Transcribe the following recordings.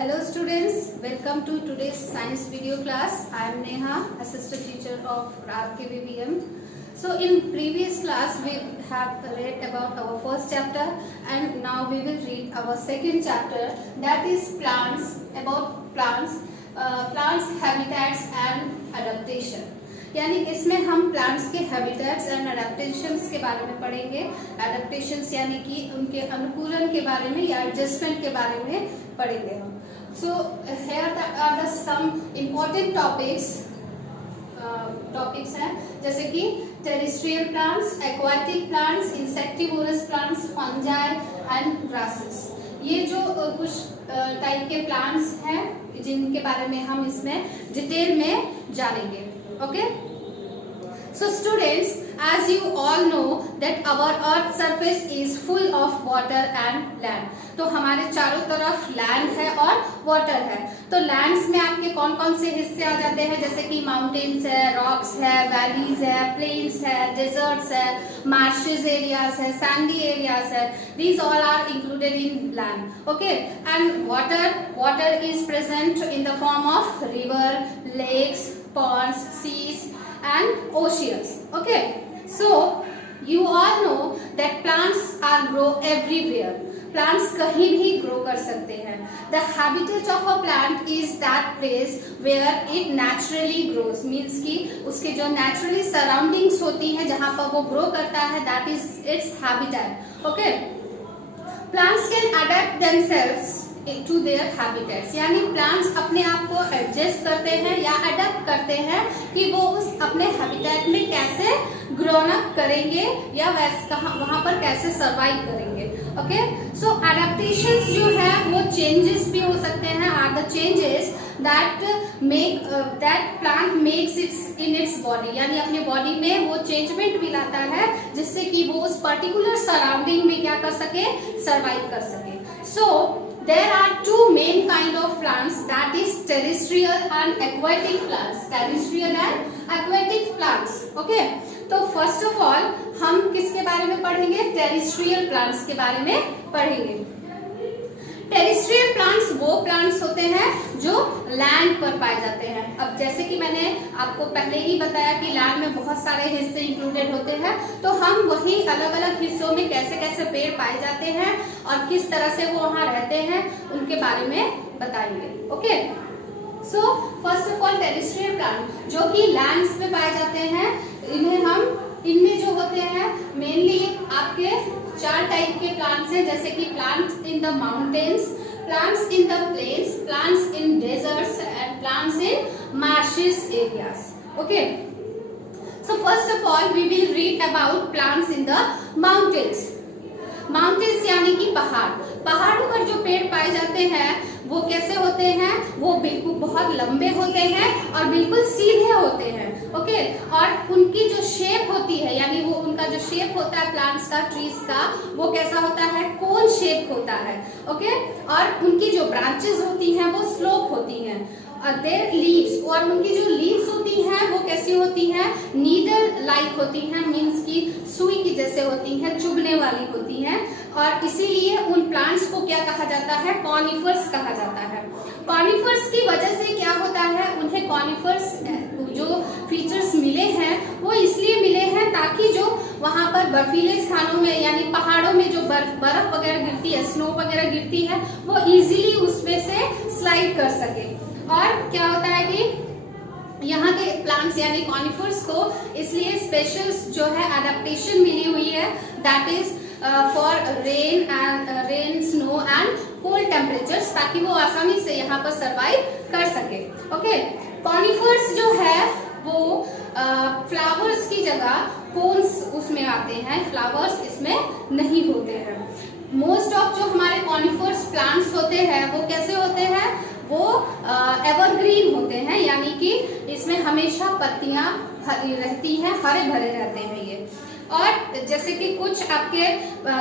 Hello students, welcome to today's science video class. I am Neha, assistant teacher of RKVBM. So in previous class we have read about our first chapter and now we will read our second chapter, that is plants, about plants, habitats and adaptation. यानी इसमें हम plants के habitats and adaptations के बारे में पढ़ेंगे. Adaptations यानी कि उनके अनुकूलन के बारे में या एडजस्टमेंट के बारे में पढ़ेंगे हम. So here are the some important topics हैं, जैसे कि terrestrial plants, aquatic plants, insectivorous plants, fungi and grasses. ये जो कुछ टाइप के प्लांट्स हैं जिनके बारे में हम इसमें डिटेल में जानेंगे. Okay, so students, as you all know that our earth surface is full of water and land. तो हमारे चारों तरफ लैंड है और वाटर है. तो लैंड्स में आपके कौन कौन से हिस्से आ जाते हैं, जैसे कि माउंटेन्स है, रॉक्स है, वैलीज है, प्लेन्स है, डेजर्ट्स है, मार्शेस एरियाज है, सैंडी एरियाज है. These all are included in land. Okay, and water is present in the form of river, lakes, ponds, seas and oceans. Okay, so you all know that plants are grow everywhere. Plants कहीं भी grow कर सकते हैं. The habitat of a plant is that place where it naturally grows. Means कि उसके जो naturally surroundings होती हैं जहाँ पर वो grow करता है, that is its habitat. Okay, plants can adapt themselves to their habitats. यानी प्लांट्स अपने आप को एडजस्ट करते हैं या अडेप्ट करते हैं कि वो उस अपने हैबिटेट में कैसे ग्रोन अप करेंगे या वहां पर कैसे सरवाइव करेंगे. ओके, सो एडेप्टेशंस जो है वो चेंजेस भी हो सकते हैं. Are the changes that plant makes in its body. यानी अपने बॉडी में वो चेंजमेंट भी लाता है जिससे कि वो उस पर्टिकुलर सराउंडिंग में क्या कर सके, सरवाइव कर सके. सो there are two main kind of plants, that is terrestrial and aquatic plants. Terrestrial and aquatic plants. Okay, तो first of all हम किसके बारे में पढ़ेंगे, terrestrial plants के बारे में पढ़ेंगे. टेरेस्ट्रियल प्लांट्स वो प्लांट्स होते हैं जो लैंड पर पाए जाते हैं. अब जैसे कि मैंने आपको पहले ही बताया कि लैंड में बहुत सारे हिस्से इंक्लूडेड होते हैं, तो हम वही अलग अलग हिस्सों में कैसे कैसे पेड़ पाए जाते हैं और किस तरह से वो वहां रहते हैं उनके बारे में बताएंगे. Okay, so first of all terrestrial plant जो कि लैंड्स पे पाए जाते हैं, इनमें जो होते हैं मेनली आपके चार टाइप के प्लांट्स हैं, जैसे कि plants in the mountains, plants in the plains, plants in deserts and plants in marshes areas. Okay, so first of all we will read about plants in the mountains. Mountains यानी कि पहाड़ों पर जो पेड़ पाए जाते हैं वो कैसे होते हैं, वो बिल्कुल बहुत लंबे होते हैं और बिल्कुल सीधे होते हैं. ओके, और उनकी जो शेप होती है, यानी वो उनका जो शेप होता है प्लांट्स का, ट्रीज का, वो कैसा होता है, कोन शेप होता है. ओके, और उनकी जो ब्रांचेस होती हैं वो स्लोप होती हैं. देयर लीव्स, और उनकी जो लीव्स होती हैं वो कैसी होती हैं, नीडल लाइक होती हैं. मीन्स की सुई की जैसे होती हैं, चुभने वाली होती हैं. और इसीलिए उन प्लांट्स को क्या कहा जाता है, कॉनिफर्स कहा जाता है. कॉनिफर्स की वजह से क्या होता है, उन्हें कॉनिफर्स जो फीचर्स मिले हैं वो इसलिए मिले हैं ताकि जो वहां पर बर्फीले स्थानों में यानी पहाड़ों में जो बर्फ वगैरह गिरती है, स्नो वगैरह गिरती है, वो इजीली उसमें से स्लाइड कर सके. और क्या होता है कि यहाँ के प्लांट्स यानी कॉनिफर्स को इसलिए स्पेशल जो है एडेप्टेशन मिली हुई है, that is for rain, snow and cold temperatures, ताकि वो आसानी से यहाँ पर सरवाइव कर सके. ओके, कॉनिफर्स जो है वो फ्लावर्स की जगह कोन्स उसमें आते हैं, फ्लावर्स इसमें नहीं होते हैं. मोस्ट ऑफ जो हमारे कॉनिफर्स प्लांट्स होते हैं वो कैसे होते हैं, वो एवरग्रीन होते हैं, यानी कि इसमें हमेशा पत्तियां रहती हैं, हरे भरे रहते हैं ये. और जैसे कि कुछ आपके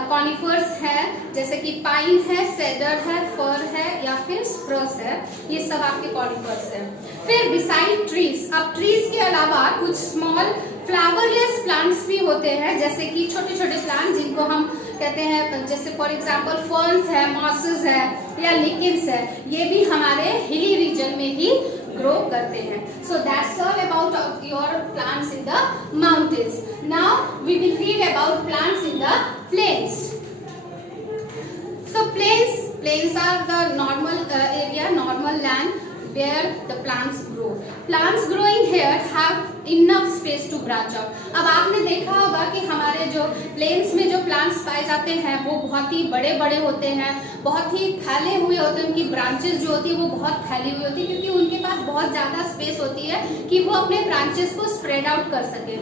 कॉनिफर्स हैं, जैसे कि पाइन है, सेडर है, फर है या फिर स्प्रूस है, ये सब आपके कॉनिफर्स हैं. फिर बिसाइड ट्रीज, अब ट्रीज के अलावा कुछ स्मॉल फ्लावरलेस प्लांट्स भी होते हैं, जैसे कि छोटे छोटे प्लांट जिनको हम कहते हैं, जैसे फॉर एग्जांपल फर्न्स है, मॉसेस है या लिकेंस है, ये भी हमारे हिली रीजन में ही ग्रो करते हैं. So that's all about your plants in the mountains. Now we will read about plants in the plains. So plains are the normal area, normal land where the plants grow. Plants growing here have enough space to branch out. अब आपने देखा होगा कि हमारे जो planes में जो plants पाए जाते हैं वो बहुत ही बड़े बड़े होते हैं, बहुत ही फैले हुए होते हैं. उनकी ब्रांचेस जो होती है वो बहुत फैली हुई होती है, क्योंकि उनके पास बहुत ज्यादा स्पेस होती है कि वो अपने ब्रांचेस को स्प्रेड आउट कर सके.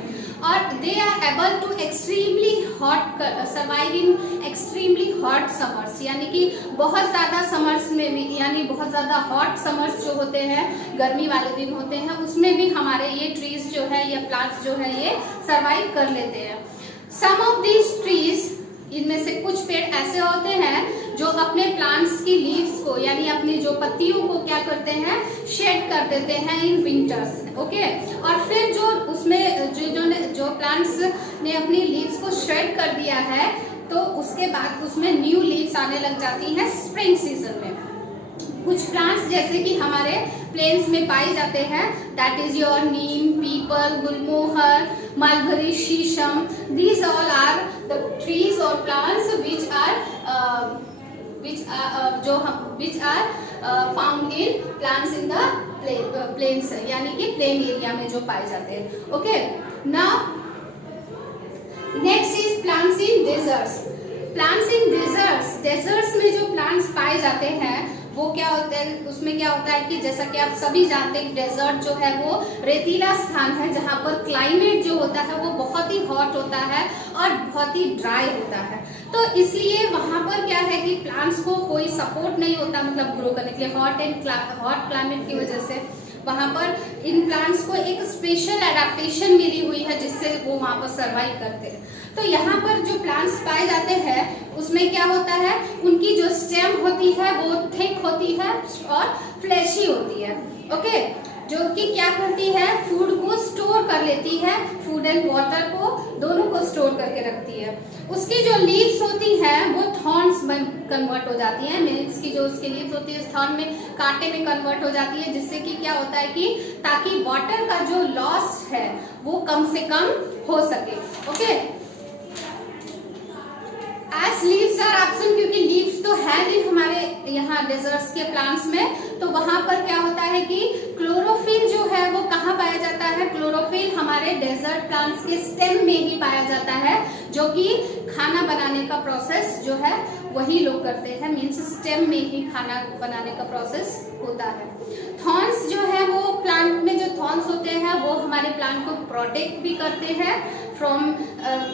और they are able to extremely hot survive in extremely hot summers, यानी कि बहुत ज्यादा समर्स में भी, यानी बहुत ज्यादा हॉट समर्स जो होते हैं, गर्मी वाले दिन होते हैं, उसमें भी हमारे ये ट्रीज जो है या प्लांट्स जो है ये सर्वाइव कर लेते हैं. सम ऑफ दीज ट्रीज, इनमें से कुछ पेड़ ऐसे होते हैं जो अपने प्लांट्स की लीव्स को, यानी अपनी जो पत्तियों को क्या करते हैं, शेड कर देते हैं इन विंटर्स. ओके, और फिर जो उसमें जो प्लांट्स ने अपनी लीव्स को शेड कर दिया है, तो उसके बाद उसमें न्यू लीव्स आने लग जाती हैं स्प्रिंग सीजन में. कुछ प्लांट्स जैसे कि हमारे प्लेन्स में पाए जाते हैं, that is your neem, peepal, gulmohar, mulberry, shisham. These all are the trees और plants which are found in plants in the plains, यानी कि प्लेन एरिया में जो पाए जाते हैं. Okay, now next is plants in deserts. Plants in deserts में जो प्लांट्स पाए जाते हैं वो क्या होता है, उसमें क्या होता है कि जैसा कि आप सभी जानते हैं, डेजर्ट जो है वो रेतीला स्थान है जहाँ पर क्लाइमेट जो होता है वो बहुत ही हॉट होता है और बहुत ही ड्राई होता है. तो इसलिए वहां पर क्या है कि प्लांट्स को कोई सपोर्ट नहीं होता, मतलब ग्रो करने के लिए. हॉट क्लाइमेट की वजह से वहां पर इन प्लांट्स को एक स्पेशल एडेप्टेशन मिली हुई है जिससे वो वहां पर सर्वाइव करते हैं. तो यहाँ पर जो प्लांट्स पाए जाते हैं उसमें क्या होता है, उनकी जो स्टेम होती है वो थिक होती है और फ्लैशी होती है. ओके, जो कि क्या करती है, फूड को स्टोर कर लेती है, फूड एंड वाटर को दोनों को स्टोर करके रखती है. उसकी जो लीव्स होती हैं वो थॉर्न्स में कन्वर्ट हो जाती हैं, मीन्स की जो उसकी लीव्स होती है थॉर्न में, कांटे में कन्वर्ट हो जाती है, जिससे कि क्या होता है कि ताकि वाटर का जो लॉस है वो कम से कम हो सके. Okay, as leaves are absent, क्योंकि लीव्स तो है नहीं हमारे यहाँ डेजर्ट्स के प्लांट्स में, तो वहां पर क्या होता है कि क्लोरोफिल जो है वो कहाँ पाया जाता है, क्लोरोफिल हमारे डेजर्ट प्लांट्स के स्टेम में ही पाया जाता है, जो कि खाना बनाने का प्रोसेस जो है वही लोग करते हैं, मीन्स स्टेम में ही खाना बनाने का प्रोसेस होता है. थॉर्न्स जो है वो प्लांट में जो थॉर्न्स होते हैं वो हमारे प्लांट को प्रोटेक्ट भी करते हैं from,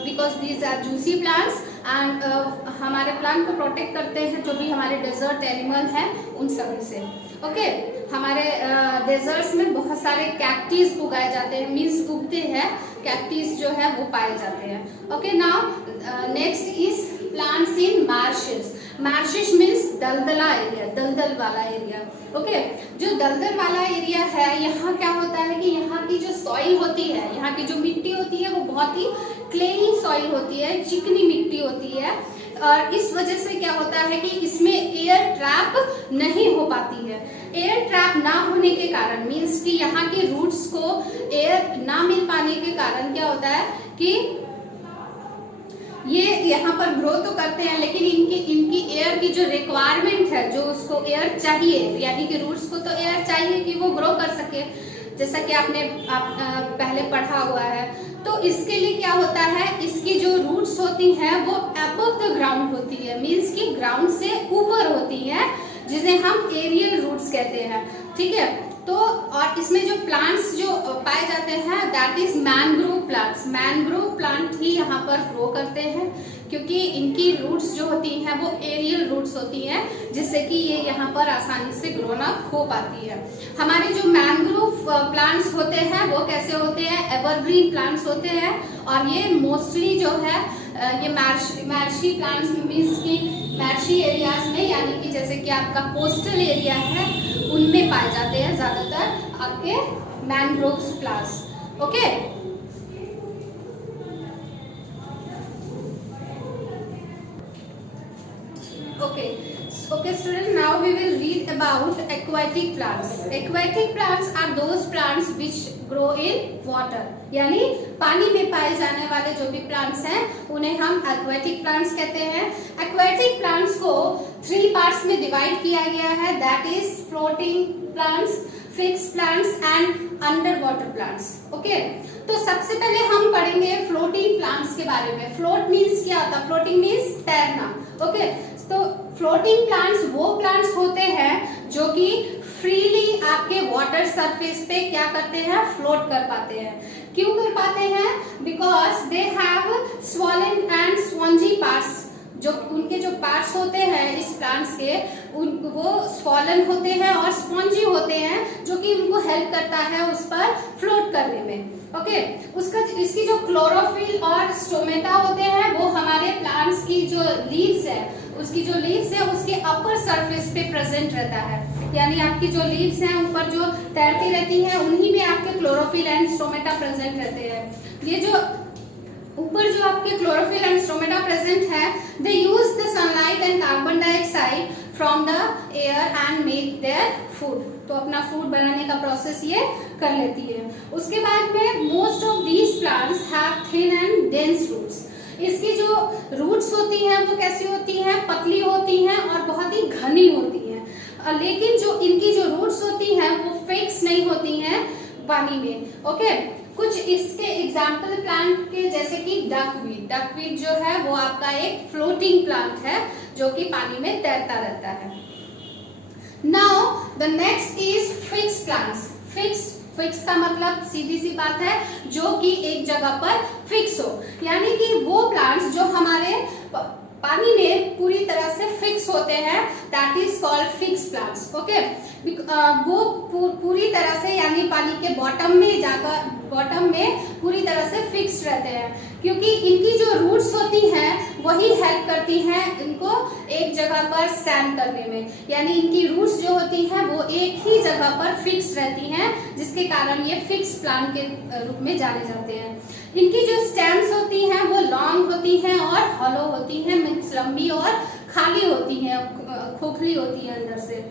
because these are juicy plants, and हमारे प्लांट को प्रोटेक्ट करते हैं जो भी हमारे डेजर्ट एनिमल हैं उन सभी से. ओके, हमारे डेजर्ट्स में बहुत सारे कैक्टीज उगाए जाते हैं, मीन्स उगते हैं, कैक्टीज जो है वो पाए जाते हैं. Okay, now next is plants in marshes. Marshes means दलदला एरिया, दलदल वाला एरिया. ओके, जो दलदल वाला एरिया है, यहाँ क्या होता है कि यहाँ की जो सॉइल होती है, यहाँ की जो मिट्टी होती है वो बहुत ही क्लेई सॉइल होती है, चिकनी मिट्टी होती है, और इस वजह से क्या होता है कि इसमें एयर ट्रैप नहीं हो पाती है. एयर ट्रैप ना होने के कारण, मीन्स कि यहाँ के रूट्स को एयर ना मिल पाने के कारण क्या होता है कि ये यहाँ पर ग्रो तो करते हैं, लेकिन इनकी एयर की जो रिक्वायरमेंट है, जो उसको एयर चाहिए, यानी कि रूट्स को तो एयर चाहिए कि वो ग्रो कर सके, जैसा कि आपने पहले पढ़ा हुआ है. तो इसके लिए क्या होता है, इसकी जो रूट्स होती हैं वो अबव द ग्राउंड होती है, मीन्स कि ग्राउंड से ऊपर होती है, जिसे हम एरियल रूट्स कहते हैं. ठीक है, तो और इसमें जो प्लांट्स जो पाए जाते हैं that is mangrove plants. Mangrove plant ही यहाँ पर ग्रो करते हैं, क्योंकि इनकी रूट्स जो होती हैं वो एरियल रूट्स होती हैं, जिससे कि ये यहाँ पर आसानी से ग्रोन अप हो पाती है. हमारे जो मैनग्रोव प्लांट्स होते हैं वो कैसे होते हैं, एवरग्रीन प्लांट्स होते हैं, और ये मोस्टली जो है ये मार्शी प्लांट्स मीन्स की मार्शी एरियाज में, यानी कि जैसे कि आपका कोस्टल एरिया है उनमें पाए जाते हैं ज्यादातर आपके mangrove plants. Okay, about aquatic plants. Aquatic plants are those plants which grow in water. यानी पानी में पाए जाने वाले जो भी प्लांट्स हैं उन्हें हम aquatic plants कहते हैं. Aquatic plants को 3 पार्ट्स में डिवाइड किया गया है, that is floating plants, fixed plants and underwater plants. Okay? तो सबसे पहले हम पढ़ेंगे फ्लोटिंग प्लांट्स के बारे में. फ्लोट मीन्स क्या होता है? फ्लोटिंग मीन्स तैरना. ओके, तो फ्लोटिंग प्लांट्स वो प्लांट्स होते हैं जो कि फ्रीली आपके वाटर सरफेस पे क्या करते हैं? फ्लोट कर पाते हैं. क्यों कर पाते हैं? Because they have swollen and spongy parts. जो उनके जो पार्ट्स होते हैं इस प्लांट्स के वो स्वॉलन होते हैं और स्पॉन्जी होते हैं, जो कि उनको हेल्प करता है उस पर फ्लोट करने में. ओके, इसकी जो क्लोरोफिल और स्टोमेटा होते हैं वो हमारे प्लांट्स की जो लीव्स है उसके अपर सरफेस पे प्रेजेंट रहता है. यानी आपकी जो लीव्स हैं ऊपर जो तैरती रहती हैं उन्हीं में आपके क्लोरोफिल एंड स्टोमेटा प्रेजेंट रहते हैं. ये जो ऊपर जो आपके क्लोरोफिल एंड स्टोमेटा प्रेजेंट है, they use the sunlight and carbon dioxide from the air and make their food. तो अपना फूड बनाने का प्रोसेस ये कर लेती है. उसके बाद में most of these plants have thin and dense roots. इसकी जो रूट्स होती हैं वो कैसी होती हैं? पतली होती हैं और बहुत ही घनी होती हैं. लेकिन जो इनकी जो रूट्स होती हैं वो फिक्स नहीं होती हैं पानी में. ओके, कुछ इसके एग्जाम्पल प्लांट के जैसे कि डकवीड. डकवीड जो है वो आपका एक फ्लोटिंग प्लांट है जो कि पानी में तैरता रहता है. Now the next is fixed plants. Fix का मतलब सीधी सी बात है जो कि एक जगह पर फिक्स हो. यानी कि वो प्लांट्स जो हमारे पानी में पूरी तरह से फिक्स होते हैं, that is called fix plants. Okay, वो पूरी तरह से यानी पानी के बॉटम में पूरी तरह से फिक्स रहते हैं, क्योंकि इनकी जो रूट्स होती हैं वही हेल्प करती हैं इनको एक जगह पर स्टैंड करने में. यानी इनकी रूट्स जो होती हैं वो एक ही जगह पर फिक्स रहती हैं, जिसके कारण ये फिक्स प्लांट के रूप में जाने जाते हैं. इनकी जो स्टेम्स होती हैं वो लॉन्ग होती हैं और हॉलो होती हैं, मीन्स लंबी और खाली होती हैं, खोखली होती है अंदर से.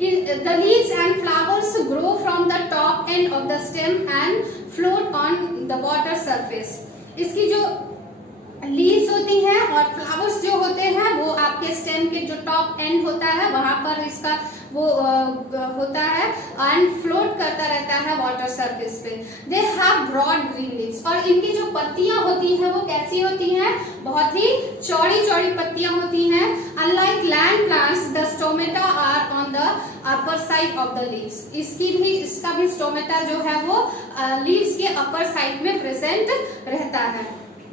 The leaves and flowers grow from the top end of the stem and float on the water surface. इसकी जो लीव्स होती हैं और फ्लावर्स जो होते हैं वो आपके स्टेम के जो टॉप एंड होता है वहां पर इसका वो होता है एंड फ्लोट करता रहता है वाटर सरफेस पे. They have broad green leaves. और इनकी जो पत्तियां होती हैं वो कैसी होती हैं? बहुत ही चौड़ी चौड़ी पत्तियां होती हैं. Unlike land plants the stomata are on the upper side of the leaves. इसका भी स्टोमेटा जो है वो लीव्स के अपर साइड में प्रेजेंट रहता है.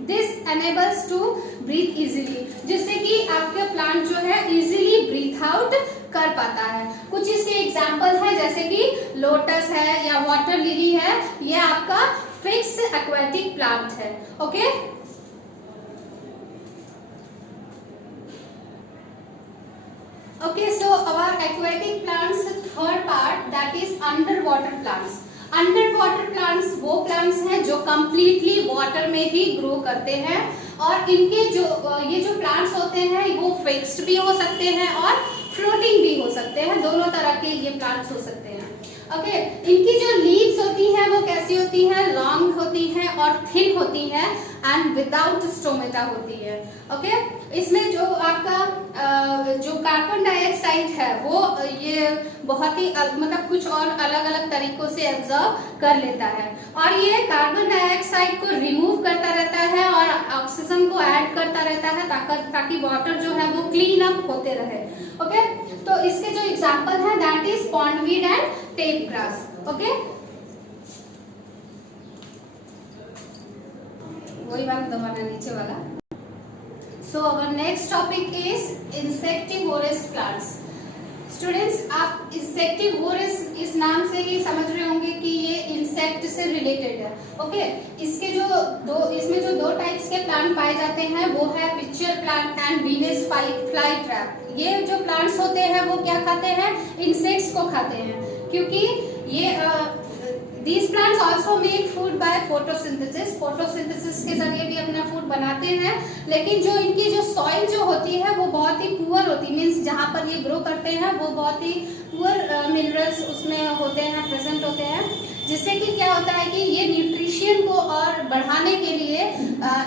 This enables to breathe easily, जिससे कि आपका प्लांट जो है इजीली ब्रीथ आउट कर पाता है. कुछ इसके एग्जाम्पल है जैसे कि लोटस है या वाटर लिली है, ये आपका फिक्स एक्वेटिक प्लांट है. Okay, so our aquatic plants third part, that is underwater plants. Under plants वो प्लांट्स हैं जो कम्प्लीटली वाटर में ही ग्रो करते हैं, और इनके ये जो प्लांट्स होते हैं वो फिक्स्ड भी हो सकते हैं और फ्लोटिंग भी हो सकते हैं. दोनों तरह के ये प्लांट्स हो सकते हैं. ओके, इनकी जो लीव्स होती हैं वो कैसी होती हैं? लॉन्ग होती हैं और थिन होती हैं एंड विदाउट स्टोमेटा होती है. ओके, इसमें जो आपका जो कार्बन डाइऑक्साइड है वो ये बहुत ही मतलब कुछ और अलग अलग तरीकों से एब्जॉर्ब कर लेता है, और ये कार्बन डाइऑक्साइड को रिमूव करता रहता है और ऑक्सीजन को ऐड करता रहता है ताकि वाटर जो है वो क्लीन अप होते रहे. ओके, तो इसके जो एग्जांपल है that is pondweed and tape grass. Okay, वही बात दबाना नीचे वाला. So our next topic is insectivorous plants. Students, आप insectivorous इस नाम से ही समझ रहे होंगे कि ये इंसेक्ट से रिलेटेड है. ओके, इसमें जो दो टाइप्स के प्लांट पाए जाते हैं वो है pitcher plant and Venus fly trap. ये जो प्लांट्स होते हैं वो क्या खाते हैं? इंसेक्ट्स को खाते हैं, क्योंकि ये These plants also make food by photosynthesis. Photosynthesis के जरिए भी अपना फूड बनाते हैं, लेकिन जो इनकी जो सॉइल जो होती है वो बहुत ही पुअर होती है, मीन्स जहाँ पर ये ग्रो करते हैं वो बहुत ही पुअर मिनरल्स उसमें होते हैं, प्रेजेंट होते हैं, जिससे कि क्या होता है कि ये न्यूट्रिशन को और बढ़ाने के लिए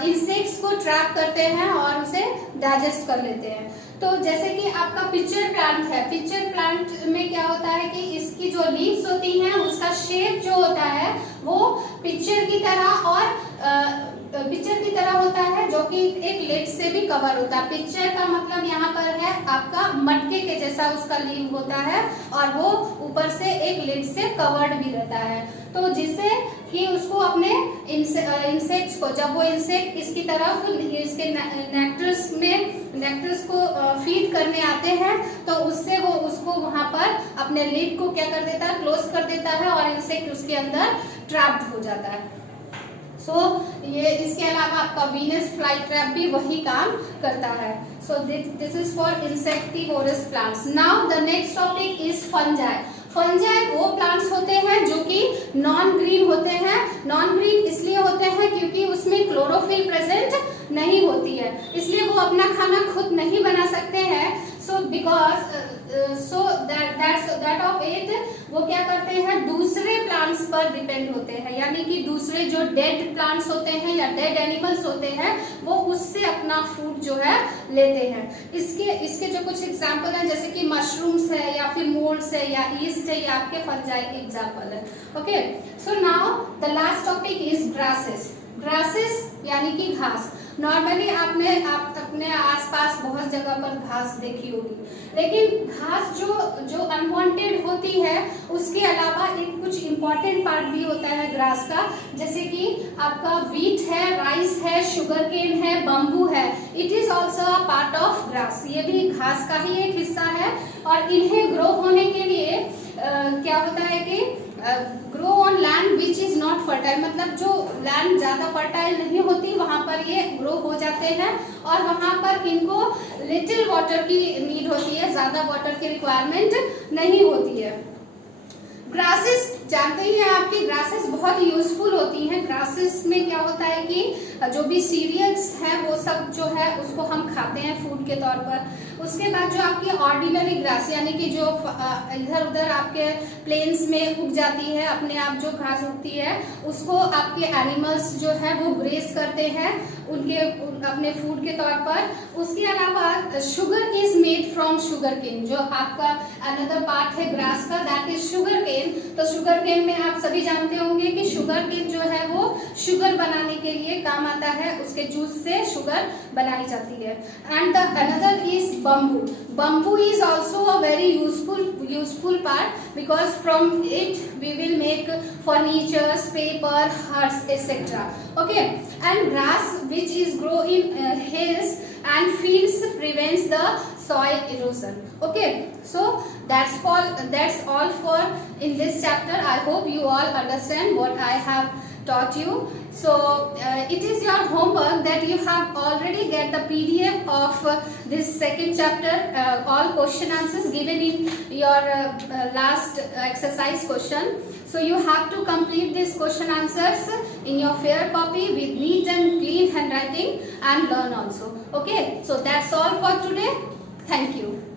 इंसेक्ट्स को ट्रैप करते हैं और उसे डाइजेस्ट कर लेते हैं। तो जैसे कि आपका पिक्चर प्लांट है, पिक्चर प्लांट में क्या होता है कि इसकी जो लीव्स होती हैं उसका शेप जो होता है वो पिक्चर की तरह और पिक्चर की तरह होता है, जो कि एक लेड से भी कवर होता है। पिक्चर का मतलब यहाँ पर है आपका मटके के जैसा उसका लीव होता है और वो ऊपर से एक लेड से कवर्ड भी रहता है, तो जिससे कि उसको अपने इंसेक्ट्स को, जब वो इंसेक्ट इसकी तरफ इसके नेक्टर्स को फीड करने आते हैं तो उससे वो उसको वहां पर अपने लिड को क्या कर देता है, क्लोज कर देता है और इंसेक्ट उसके अंदर ट्रैप्ड हो जाता है। ये इसके अलावा आपका वीनस फ्लाई ट्रैप भी वही काम करता है। So this is for insectivorous plants. Now the next topic is fungi. Fungi वो प्लांट्स होते हैं जो कि नॉन ग्रीन होते हैं। नॉन ग्रीन इसलिए होते हैं क्योंकि उसमें क्लोरोफिल प्रेजेंट नहीं होती है, इसलिए वो अपना खाना खुद नहीं बना सकते हैं। So because that of it वो क्या करते हैं, दूसरे प्लांट्स पर डिपेंड होते हैं, यानी कि दूसरे जो डेड प्लांट्स होते हैं या डेड एनिमल्स होते हैं वो उससे अपना फूड जो है लेते हैं। इसके जो कुछ एग्जाम्पल हैं जैसे कि मशरूम्स है या फिर मोल्ड्स है या ईस्ट है, ये आपके फंजाई के एग्जाम्पल है। Okay, so now the last topic is grasses. Grasses यानी कि घास। नॉर्मली आपने अपने आसपास बहुत जगह पर घास देखी होगी, लेकिन घास जो अनवांटेड होती है उसके अलावा एक कुछ इम्पोर्टेंट पार्ट भी होता है ग्रास का, जैसे कि आपका वीट है, राइस है, शुगर केन है, बम्बू है। It is also a part of grass. ये भी घास का ही एक हिस्सा है और इन्हें ग्रो होने के लिए क्या होता है कि grow on land which is not fertile, मतलब जो लैंड ज्यादा फर्टाइल नहीं होती वहां पर ये ग्रो हो जाते हैं और वहां पर इनको लिटिल वाटर की नीड होती है, ज्यादा वाटर की रिक्वायरमेंट नहीं होती है। ग्रासेस जानते ही हैं आपकी, ग्रासेस बहुत यूजफुल होती हैं। ग्रासेस में क्या होता है कि जो भी सीरियल्स हैं वो सब जो है उसको हम खाते हैं फूड के तौर पर। उसके बाद जो आपकी ऑर्डिनरी ग्रास यानी कि जो इधर उधर आपके प्लेन्स में उग जाती है, अपने आप जो घास उगती है उसको आपके एनिमल्स जो है वो ग्रेस करते हैं उनके अपने फूड के तौर पर। उसके अलावा sugar is made from sugar cane, जो आपका अनदर पार्ट है ग्रास का, दैट इज शुगर केन। तो शुगर केन में आप सभी जानते होंगे कि शुगर केन जो है वो शुगर बनाने के लिए काम आता है, उसके जूस से शुगर बनाई जाती है। And the another is bamboo. Bamboo is also a very useful part because from it we will make furnitures, paper, huts, etc. Okay, and grass which is grow in hills and fields prevents the soil erosion. Okay, so that's all for in this chapter. I hope you all understand what I have taught you. So it is your homework that you have already get the PDF of this second chapter, all question answers given in your last exercise question. So you have to complete these question answers in your fair copy with neat and clean handwriting and learn also. Okay, so that's all for today. Thank you.